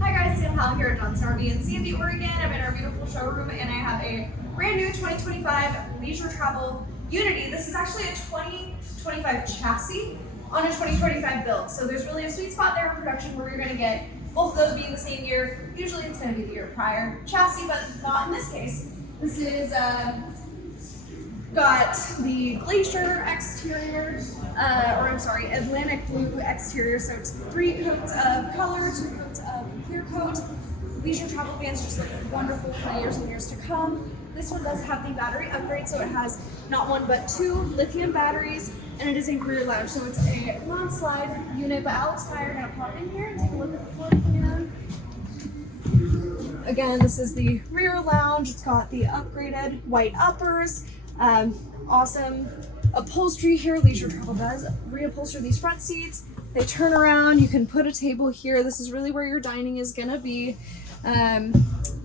Hi guys, SamH here at Johnson RV in Sandy, Oregon. I'm in our beautiful showroom and I have a brand new 2025 Leisure Travel Unity. This is actually a 2025 chassis on a 2025 build. So there's really a sweet spot there in production where you're going to get both of those being the same year. Usually it's going to be the year prior chassis, but not in this case. This is got the Glacier exterior, Atlantic blue exterior. So it's 3 coats of color, 2 coats of clear coat. Leisure travel vans just look wonderful for years and years to come. This one does have the battery upgrade, so it has not 1 but 2 lithium batteries, and it is a rear lounge. So it's a non-slide unit, but Alex and I are gonna pop in here and take a look at the floor plan. Again, this is the rear lounge. It's got the upgraded white uppers. Awesome upholstery here. Leisure Travel does reupholster these front seats. They turn around. You can put a table here. This is really where your dining is gonna be.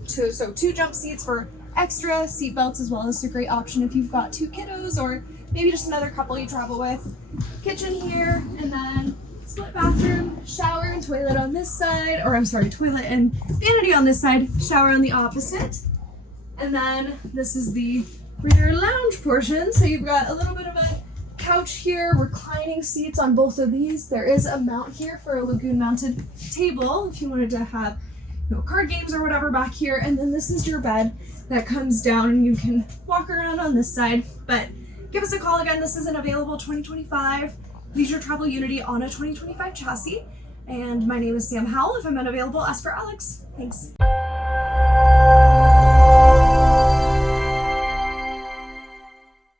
So 2 jump seats for extra seat belts, as well as a great option if you've got 2 kiddos or maybe just another couple you travel with. Kitchen here, and then split bathroom, shower and toilet on this side, toilet and vanity on this side, shower on the opposite. And then this is the rear lounge portion. So you've got a little bit of a couch here, reclining seats on both of these. There is a mount here for a lagoon mounted table if you wanted to have card games or whatever back here. And then this is your bed that comes down and you can walk around on this side. But give us a call again. This is an available 2025 Leisure Travel Unity on a 2025 chassis. And my name is SamH. If I'm unavailable, ask for Alex. Thanks.